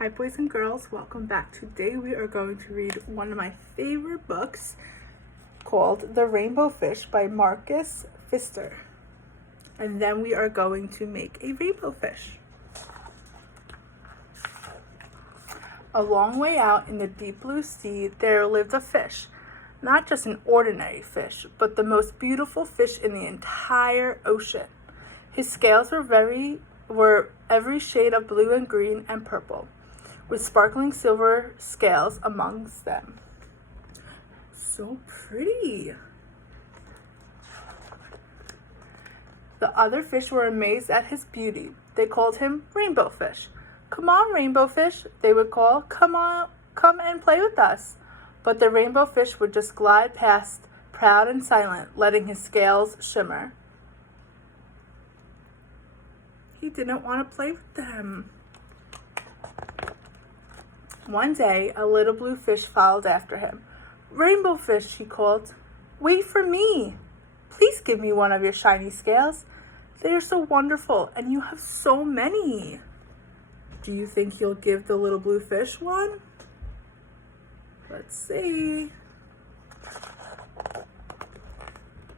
Hi boys and girls, welcome back. Today we are going to read one of my favorite books called The Rainbow Fish by Marcus Pfister. And then we are going to make a rainbow fish. A long way out in the deep blue sea there lived a fish. Not just an ordinary fish, but the most beautiful fish in the entire ocean. His scales were every shade of blue and green and purple, with sparkling silver scales amongst them. So pretty. The other fish were amazed at his beauty. They called him Rainbow Fish. "Come on, Rainbow Fish," they would call. Come and play with us." But the Rainbow Fish would just glide past, proud and silent, letting his scales shimmer. He didn't want to play with them. One day, a little blue fish followed after him. "Rainbow Fish," he called, "wait for me. Please give me one of your shiny scales. They are so wonderful, and you have so many." Do you think you'll give the little blue fish one? Let's see.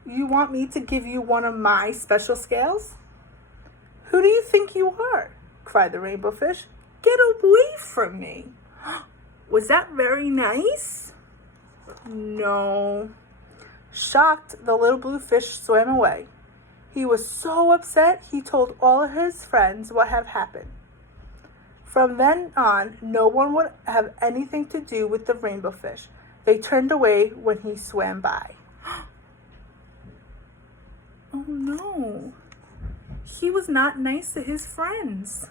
"You want me to give you one of my special scales? Who do you think you are?" cried the Rainbow Fish. "Get away from me." Was that very nice? No. Shocked, the little blue fish swam away. He was so upset he told all of his friends what had happened. From then on, no one would have anything to do with the Rainbow Fish. They turned away when he swam by. Oh no. He was not nice to his friends.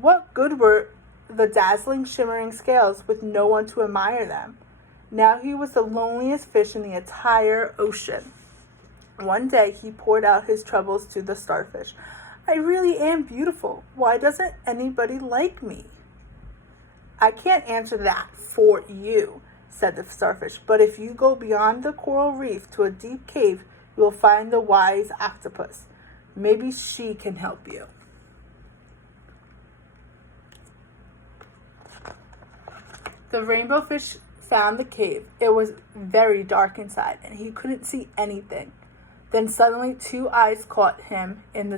What good were the dazzling, shimmering scales with no one to admire them? Now he was the loneliest fish in the entire ocean. One day he poured out his troubles to the starfish. "I really am beautiful. Why doesn't anybody like me?" "I can't answer that for you," said the starfish, "but if you go beyond the coral reef to a deep cave, you will find the wise octopus. Maybe she can help you." The Rainbow Fish found the cave. It was very dark inside, and he couldn't see anything. Then suddenly 2 eyes caught him in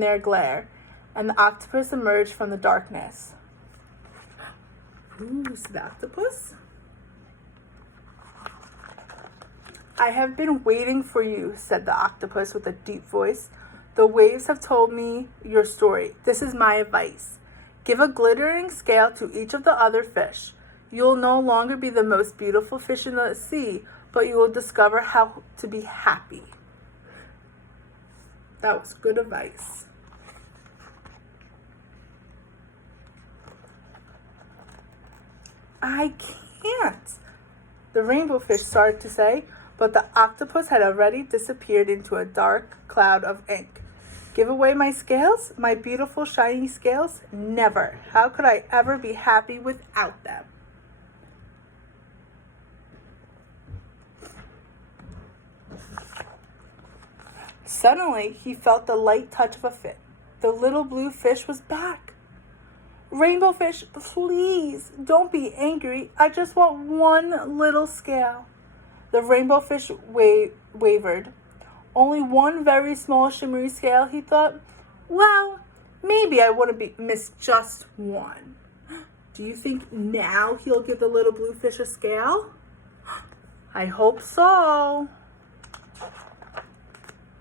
their glare, and the octopus emerged from the darkness. Who's the octopus? "I have been waiting for you," said the octopus with a deep voice. "The waves have told me your story. This is my advice. Give a glittering scale to each of the other fish. You'll no longer be the most beautiful fish in the sea, but you will discover how to be happy." That was good advice. "I can't," the Rainbow Fish started to say, but the octopus had already disappeared into a dark cloud of ink. "Give away my scales? My beautiful shiny scales? Never. How could I ever be happy without them?" Suddenly, he felt the light touch of a fin. The little blue fish was back. "Rainbow Fish, please, don't be angry. I just want one little scale." The Rainbow Fish wavered. "Only one very small shimmery scale," he thought. "Well, maybe I wouldn't miss just one." Do you think now he'll give the little blue fish a scale? I hope so.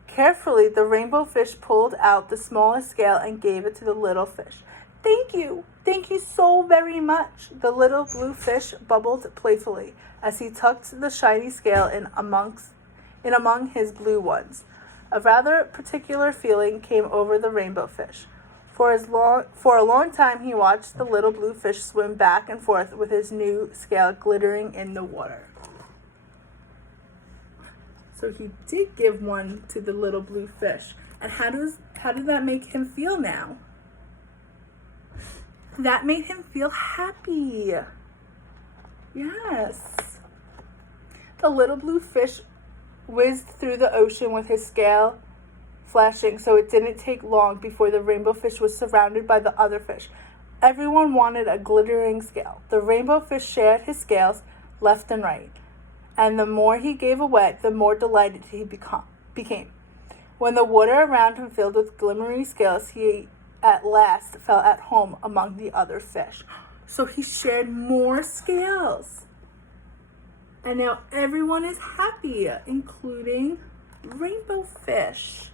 Carefully, the Rainbow Fish pulled out the smallest scale and gave it to the little fish. Thank you so very much," the little blue fish bubbled playfully as he tucked the shiny scale in among his blue ones. A rather particular feeling came over the Rainbow Fish. For a long time he watched the little blue fish swim back and forth with his new scale glittering in the water. So he did give one to the little blue fish. And how did that make him feel now? That made him feel happy. Yes. The little blue fish whizzed through the ocean with his scale flashing, so it didn't take long before the rainbow fish was surrounded by the other fish. Everyone wanted a glittering scale. The rainbow fish shared his scales left and right, and the more he gave away, the more delighted he became. When the water around him filled with glimmering scales, he at last felt at home among the other fish. So he shared more scales. And now everyone is happy, including rainbow fish.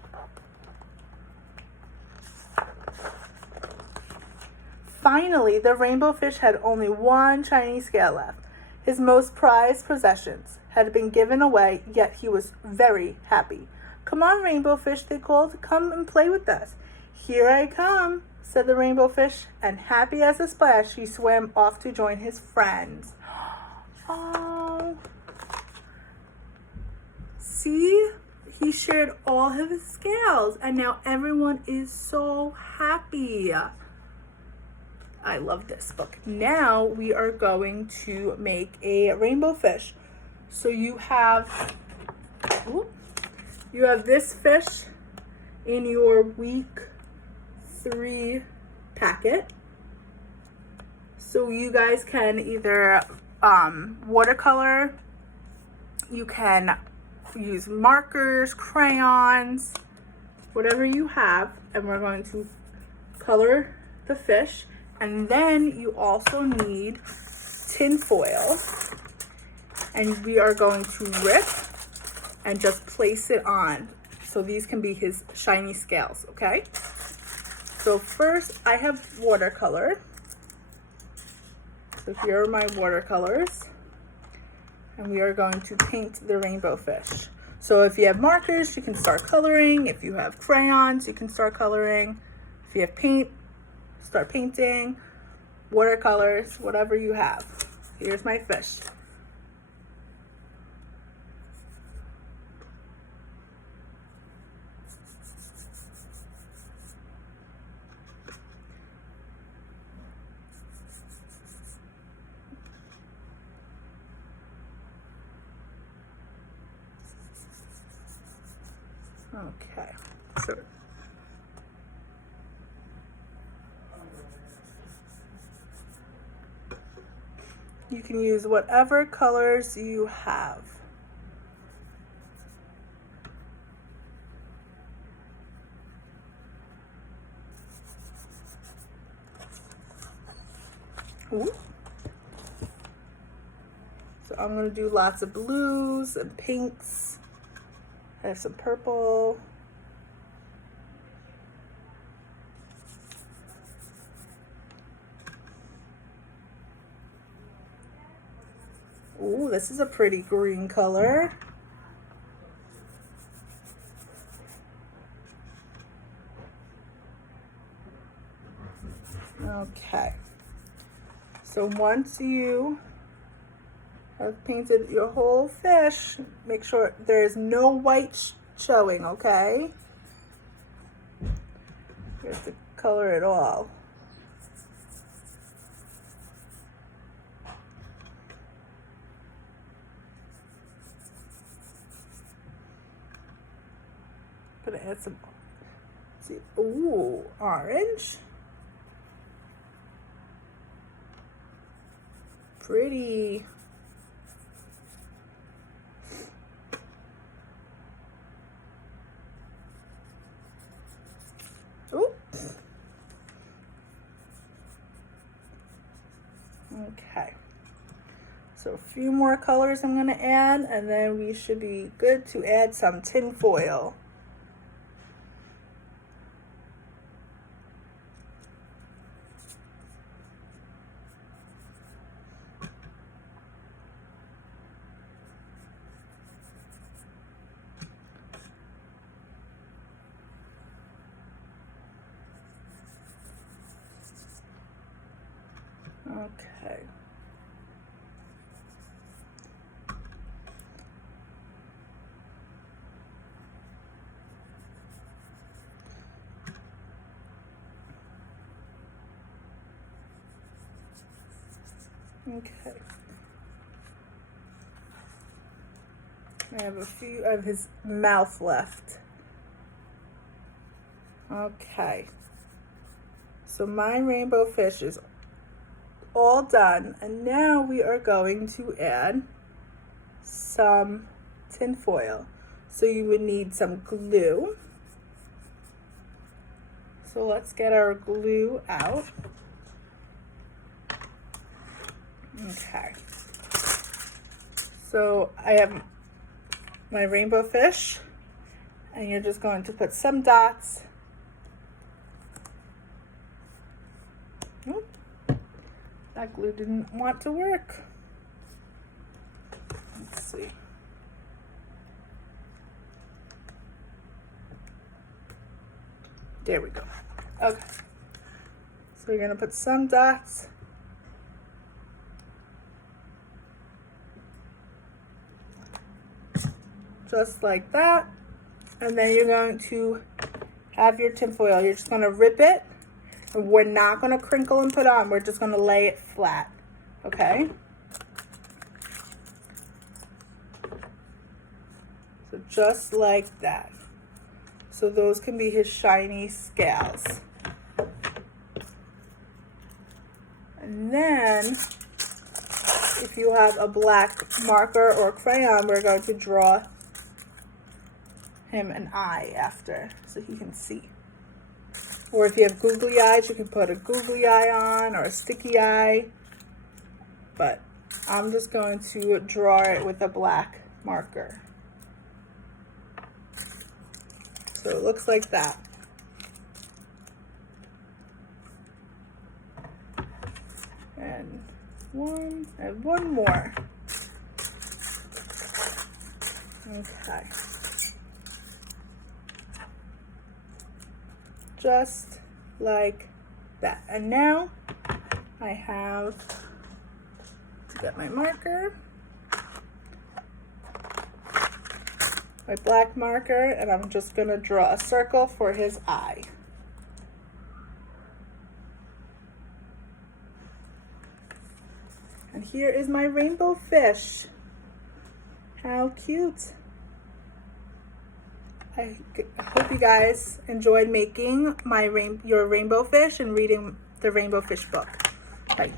Finally, the rainbow fish had only one shiny scale left. His most prized possessions had been given away, yet he was very happy. "Come on, rainbow fish," they called. "Come and play with us." "Here I come," said the rainbow fish, and happy as a splash, he swam off to join his friends. Oh. See? He shared all of his scales, and now everyone is so happy. I love this book. Now we are going to make a rainbow fish. So you have this fish in your week 3 packet. So you guys can either watercolor, you can use markers, crayons, whatever you have, and we're going to color the fish. And then you also need tin foil, and we are going to rip and just place it on. So these can be his shiny scales, okay? So first I have watercolor. So here are my watercolors, and we are going to paint the rainbow fish. So if you have markers, you can start coloring. If you have crayons, you can start coloring. If you have paint, start painting. Watercolors, whatever you have. Here's my fish. Okay, so you can use whatever colors you have. Ooh. So I'm going to do lots of blues and pinks. I have some purple. Ooh, this is a pretty green color. Okay. So once you have painted your whole fish, make sure there's no white showing, okay? You have to color it all. Gonna add some, see, ooh, orange. Pretty. Ooh. Okay. So a few more colors I'm gonna add, and then we should be good to add some tin foil. Okay. Okay. I have a few of his mouth left. Okay. So my rainbow fish is all done, and now we are going to add some tin foil. So you would need some glue. So let's get our glue out. Okay. So I have my rainbow fish, and you're just going to put some dots. Oop, that glue didn't want to work. Let's see. There we go. Okay. So you're going to put some dots. Just like that. And then you're going to have your tinfoil. You're just going to rip it. And we're not going to crinkle and put on. We're just going to lay it flat. Okay? So just like that. So those can be his shiny scales. And then, if you have a black marker or crayon, we're going to draw him an eye after so he can see. Or if you have googly eyes, you can put a googly eye on or a sticky eye. But I'm just going to draw it with a black marker. So it looks like that. And one more. Okay. Just like that. And now I have to get my marker, my black marker, and I'm just going to draw a circle for his eye. And here is my rainbow fish. How cute. I hope you guys enjoyed making your rainbow fish and reading the Rainbow Fish book. Bye.